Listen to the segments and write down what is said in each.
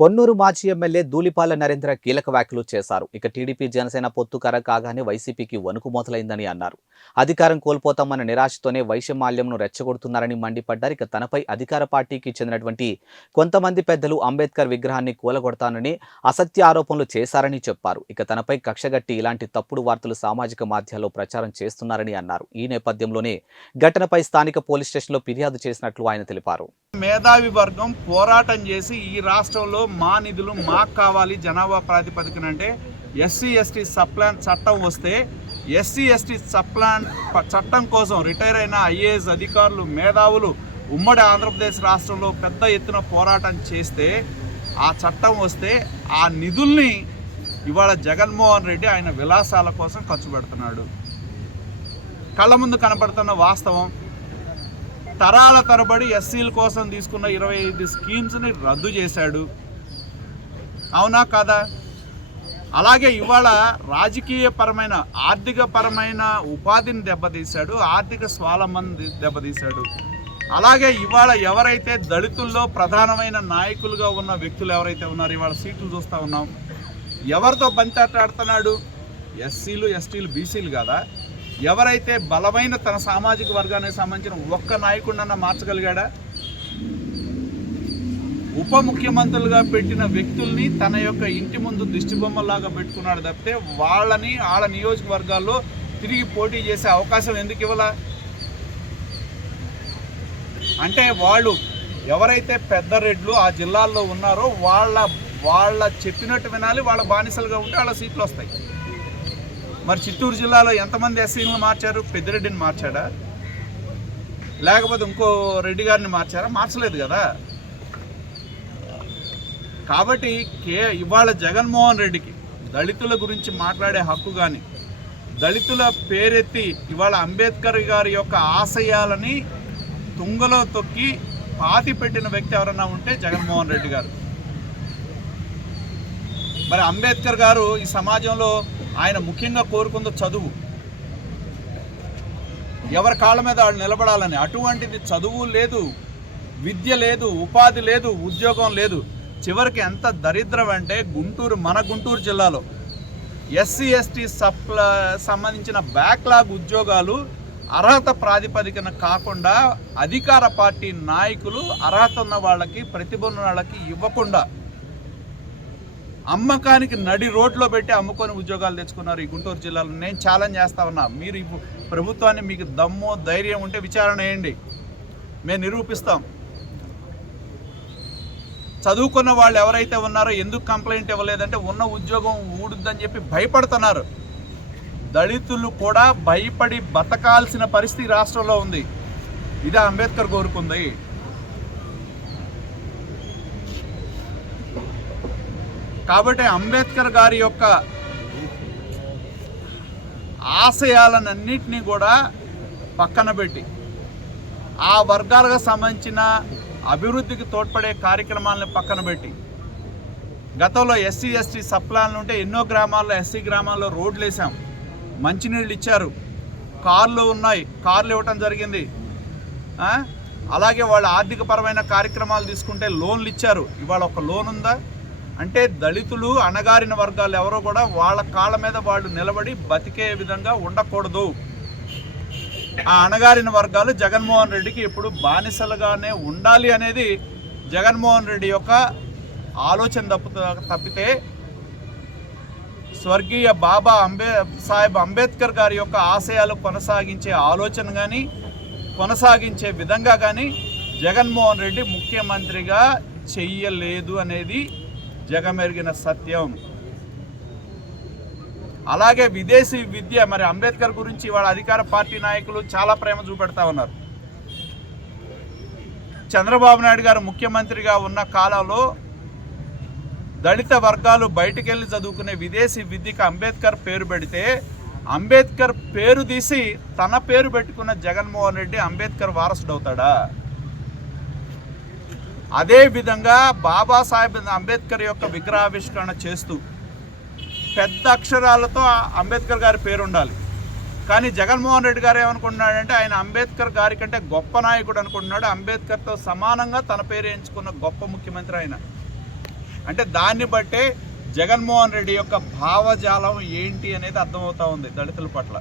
పొన్నూరు మాజీ ఎమ్మెల్యే ధూళిపాల నరేంద్ర కీలక వ్యాఖ్యలు చేశారు. ఇక టీడీపీ జనసేన పొత్తు కాగానే వైసీపీకి వణుకు మొదలైందని అన్నారు. అధికారం కోల్పోతామన్న నిరాశతోనే వైషమ్యాల్యంను రెచ్చగొడుతున్నారని మండిపడ్డారు. ఇక తనపై అధికార పార్టీకి చెందినటువంటి కొంతమంది పెద్దలు అంబేద్కర్ విగ్రహాన్ని కూలగొడతానని అసత్య ఆరోపణలు చేశారని చెప్పారు. ఇక తనపై కక్షగట్టి ఇలాంటి తప్పుడు వార్తలు సామాజిక మాధ్యాల్లో ప్రచారం చేస్తున్నారని అన్నారు. ఈ నేపథ్యంలోనే ఘటనపై స్థానిక పోలీస్ స్టేషన్లో ఫిర్యాదు చేసినట్లు ఆయన తెలిపారు. మేధావి వర్గం పోరాటం చేసి ఈ రాష్ట్రంలో మా నిధులు మాకు కావాలి జనాభా ప్రాతిపదికన అంటే ఎస్సీ ఎస్టీ సప్లాన్ చట్టం వస్తే ఎస్సీ ఎస్టీ సప్లాన్ చట్టం కోసం రిటైర్ అయిన ఐఏఎస్ అధికారులు మేధావులు ఉమ్మడి ఆంధ్రప్రదేశ్ రాష్ట్రంలో పెద్ద ఎత్తున పోరాటం చేస్తే ఆ చట్టం వస్తే ఆ నిధుల్ని ఇవాళ జగన్మోహన్ రెడ్డి ఆయన విలాసాల కోసం ఖర్చు పెడుతున్నాడు. కళ్ళ ముందు కనపడుతున్న వాస్తవం. తరాల తరబడి ఎస్సీల కోసం తీసుకున్న 25 స్కీమ్స్ని రద్దు చేశాడు. అవునా కాదా? అలాగే ఇవాళ రాజకీయపరమైన ఆర్థికపరమైన ఉపాధిని దెబ్బతీశాడు, ఆర్థిక స్వావలంబన దెబ్బతీశాడు. అలాగే ఇవాళ ఎవరైతే దళితుల్లో ప్రధానమైన నాయకులుగా ఉన్న వ్యక్తులు ఎవరైతే ఉన్నారో ఇవాళ సీట్లు చూస్తూ ఉన్నాం. ఎవరితో బంతాటాడుతున్నాడు? ఎస్సీలు ఎస్టీలు బీసీలు కాదా? ఎవరైతే బలమైన తన సామాజిక వర్గానికి సంబంధించిన ఒక్క నాయకుడినన్నా మార్చగలిగాడా? ఉప ముఖ్యమంత్రులుగా పెట్టిన వ్యక్తుల్ని తన యొక్క ఇంటి ముందు దిష్టిబొమ్మలాగా పెట్టుకున్నాడు తప్పితే వాళ్ళని వాళ్ళ నియోజకవర్గాల్లో తిరిగి పోటీ చేసే అవకాశం ఎందుకు ఇవ్వాల? అంటే వాళ్ళు ఎవరైతే పెద్ద రెడ్లు ఆ జిల్లాల్లో ఉన్నారో వాళ్ళ చెప్పినట్టు వినాలి, వాళ్ళ బానిసలుగా ఉంటే వాళ్ళ సీట్లు వస్తాయి. మరి చిత్తూరు జిల్లాలో ఎంతమంది ఎస్సీలను మార్చారు? పెద్దిరెడ్డిని మార్చాడా? లేకపోతే ఇంకో రెడ్డి గారిని మార్చారా? మార్చలేదు కదా. కాబట్టి ఇవాళ జగన్మోహన్ రెడ్డికి దళితుల గురించి మాట్లాడే హక్కు కానీ దళితుల పేరెత్తి ఇవాళ అంబేద్కర్ గారి యొక్క ఆశయాలని తుంగలో తొక్కి పాతి పెట్టిన వ్యక్తి ఎవరన్నా ఉంటే జగన్మోహన్ రెడ్డి గారు. మరి అంబేద్కర్ గారు ఈ సమాజంలో ఆయన ముఖ్యంగా కోరుకుందో చదువు, ఎవరి కాళ్ళ మీద వాళ్ళు నిలబడాలని. అటువంటిది చదువు లేదు, విద్య లేదు, ఉపాధి లేదు, ఉద్యోగం లేదు. చివరికి ఎంత దరిద్రం అంటే మన గుంటూరు జిల్లాలో ఎస్సీ ఎస్టీ సంబంధించిన బ్యాక్లాగ్ ఉద్యోగాలు అర్హత ప్రాతిపదికన కాకుండా అధికార పార్టీ నాయకులు అర్హత ఉన్న వాళ్ళకి ప్రతిభ ఉన్న వాళ్ళకి ఇవ్వకుండా అమ్మకానికి నడి రోడ్లో పెట్టి అమ్ముకొని ఉద్యోగాలు తెచ్చుకున్నారు ఈ గుంటూరు జిల్లాలో. నేను ఛాలెంజ్ చేస్తా ఉన్నా, మీరు ప్రభుత్వాన్ని మీకు దమ్ము ధైర్యం ఉంటే విచారణ చేయండి, మేము నిరూపిస్తాం. చదువుకున్న వాళ్ళు ఎవరైతే ఉన్నారో ఎందుకు కంప్లైంట్ ఇవ్వలేదంటే ఉన్న ఉద్యోగం ఊడుద్దని చెప్పి భయపడుతున్నారు. దళితులు కూడా భయపడి బతకాల్సిన పరిస్థితి రాష్ట్రంలో ఉంది. ఇదే అంబేద్కర్ కోరుకుంది. కాబట్టి అంబేద్కర్ గారి యొక్క ఆశయాలన్నింటినీ కూడా పక్కన పెట్టి ఆ వర్గాలకు సంబంధించిన అభివృద్ధికి తోడ్పడే కార్యక్రమాలను పక్కన పెట్టి గతంలో ఎస్సీ ఎస్టీ సప్లాన్లు ఉంటే ఎన్నో గ్రామాల్లో ఎస్సీ గ్రామాల్లో రోడ్లు వేసాం, మంచినీళ్ళు ఇచ్చారు, కార్లు ఉన్నాయి, కార్లు ఇవ్వటం జరిగింది. అలాగే వాళ్ళ ఆర్థికపరమైన కార్యక్రమాలు తీసుకుంటే లోన్లు ఇచ్చారు. ఇవాళ ఒక లోన్ ఉందా అంటే దళితులు అణగారిన వర్గాలు ఎవరో కూడా వాళ్ళ కాళ్ళ మీద వాళ్ళు నిలబడి బతికే విధంగా ఉండకూడదు. ఆ అణగారిన వర్గాలు జగన్మోహన్ రెడ్డికి ఇప్పుడు బానిసలుగానే ఉండాలి అనేది జగన్మోహన్ రెడ్డి యొక్క ఆలోచన తప్పితే స్వర్గీయ బాబా సాహెబ్ అంబేద్కర్ గారి యొక్క ఆశయాలు కొనసాగించే ఆలోచన కానీ కొనసాగించే విధంగా కానీ జగన్మోహన్ రెడ్డి ముఖ్యమంత్రిగా చెయ్యలేదు అనేది జగమెరిగిన సత్యం. అలాగే విదేశీ విద్య, మరి అంబేద్కర్ గురించి వాళ్ళ అధికార పార్టీ నాయకులు చాలా ప్రేమ చూపెడతా ఉన్నారు. చంద్రబాబు నాయుడు గారు ముఖ్యమంత్రిగా ఉన్న కాలంలో దళిత వర్గాలు బయటికి వెళ్ళి చదువుకునే విదేశీ విద్యకు అంబేద్కర్ పేరు పెడితే అంబేద్కర్ పేరు తీసి తన పేరు పెట్టుకున్న జగన్మోహన్ రెడ్డి అంబేద్కర్ వారసుడు అవుతాడా? అదేవిధంగా బాబాసాహెబ్ అంబేద్కర్ యొక్క విగ్రహావిష్కరణ చేస్తూ పెద్ద అక్షరాలతో అంబేద్కర్ గారి పేరు ఉండాలి. కానీ జగన్మోహన్ రెడ్డి గారు ఏమనుకుంటున్నాడంటే ఆయన అంబేద్కర్ గారి కంటే గొప్ప నాయకుడు అనుకుంటున్నాడు. అంబేద్కర్తో సమానంగా తన పేరు ఎంచుకున్న గొప్ప ముఖ్యమంత్రి ఆయన. అంటే దాన్ని బట్టే జగన్మోహన్ రెడ్డి యొక్క భావజాలం ఏంటి అనేది అర్థమవుతా ఉంది దళితుల పట్ల.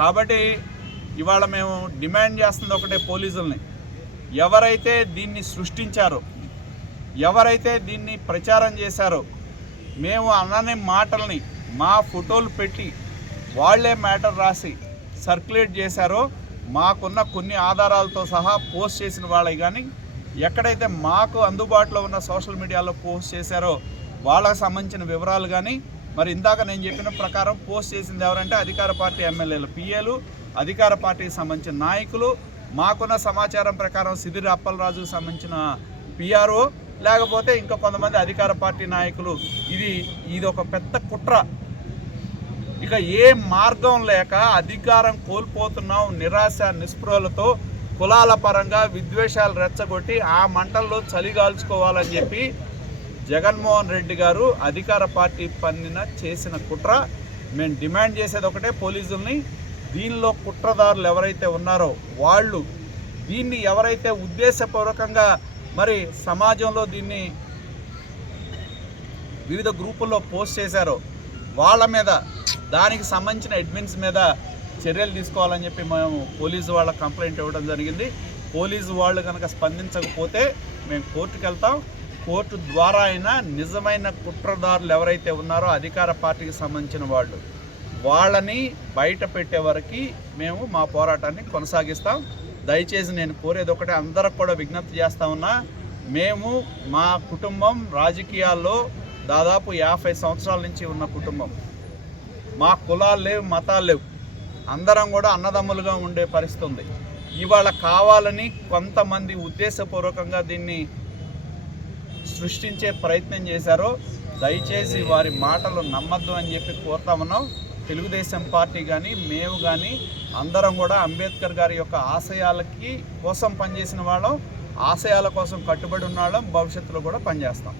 కాబట్టి ఇవాళ మేము డిమాండ్ చేస్తుంది ఒకటే, పోలీసుల్ని ఎవరైతే దీన్ని సృష్టించారో, ఎవరైతే దీన్ని ప్రచారం చేశారో, మేము అనని మాటల్ని మా ఫోటోలు పెట్టి వాళ్ళే మ్యాటర్ రాసి సర్క్యులేట్ చేశారో, మాకున్న కొన్ని ఆధారాలతో సహా పోస్ట్ చేసిన వాళ్ళకి కానీ, ఎక్కడైతే మాకు అందుబాటులో ఉన్న సోషల్ మీడియాలో పోస్ట్ చేశారో వాళ్ళకి సంబంధించిన వివరాలు కానీ, మరి ఇందాక నేను చెప్పిన ప్రకారం పోస్ట్ చేసింది ఎవరంటే అధికార పార్టీ ఎమ్మెల్యేలు, పిఏలు, అధికార పార్టీకి సంబంధించిన నాయకులు, మాకున్న సమాచారం ప్రకారం సిదిరి అప్పలరాజుకు సంబంధించిన పిఆర్ఓ, లేకపోతే ఇంకా కొంతమంది అధికార పార్టీ నాయకులు. ఇది ఒక పెద్ద కుట్ర. ఇక ఏ మార్గం లేక అధికారం కోల్పోతున్నాం, నిరాశ నిస్పృహలతో కులాల పరంగా విద్వేషాలు రెచ్చగొట్టి ఆ మంటల్లో చలిగాల్చుకోవాలని చెప్పి జగన్మోహన్ రెడ్డి గారు అధికార పార్టీ చేసిన కుట్ర. మేము డిమాండ్ చేసేది ఒకటే, పోలీసుల్ని దీనిలో కుట్రదారులు ఎవరైతే ఉన్నారో వాళ్ళు, దీన్ని ఎవరైతే ఉద్దేశపూర్వకంగా మరి సమాజంలో దీన్ని వివిధ గ్రూపుల్లో పోస్ట్ చేశారో వాళ్ళ మీద, దానికి సంబంధించిన అడ్మిన్స్ మీద చర్యలు తీసుకోవాలని చెప్పి మేము పోలీసు వాళ్ళకి కంప్లైంట్ ఇవ్వడం జరిగింది. పోలీసు వాళ్ళు కనుక స్పందించకపోతే మేము కోర్టుకు వెళ్తాం. కోర్టు ద్వారా అయినా నిజమైన కుట్రదారులు ఎవరైతే ఉన్నారో అధికార పార్టీకి సంబంధించిన వాళ్ళని బయట పెట్టే వరకు మేము మా పోరాటాన్ని కొనసాగిస్తాం. దయచేసి నేను కోరేది ఒకటే, అందరికి కూడా విజ్ఞప్తి చేస్తా ఉన్నా, మేము మా కుటుంబం రాజకీయాల్లో దాదాపు 50 సంవత్సరాల నుంచి ఉన్న కుటుంబం. మా కులాలు లేవు, మతాలు లేవు, అందరం కూడా అన్నదమ్ములుగా ఉండే పరిస్థితి ఉంది. ఇవాళ కావాలని కొంతమంది ఉద్దేశపూర్వకంగా దీన్ని సృష్టించే ప్రయత్నం చేశారో దయచేసి వారి మాటలు నమ్మద్దు అని చెప్పి కోరుతా ఉన్నాం. తెలుగుదేశం పార్టీ కానీ మేము కానీ అందరం కూడా అంబేద్కర్ గారి యొక్క ఆశయాలకి కోసం పనిచేసిన వాళ్ళం, ఆశయాల కోసం కట్టుబడి ఉన్న వాళ్ళం, భవిష్యత్తులో కూడా పనిచేస్తాం.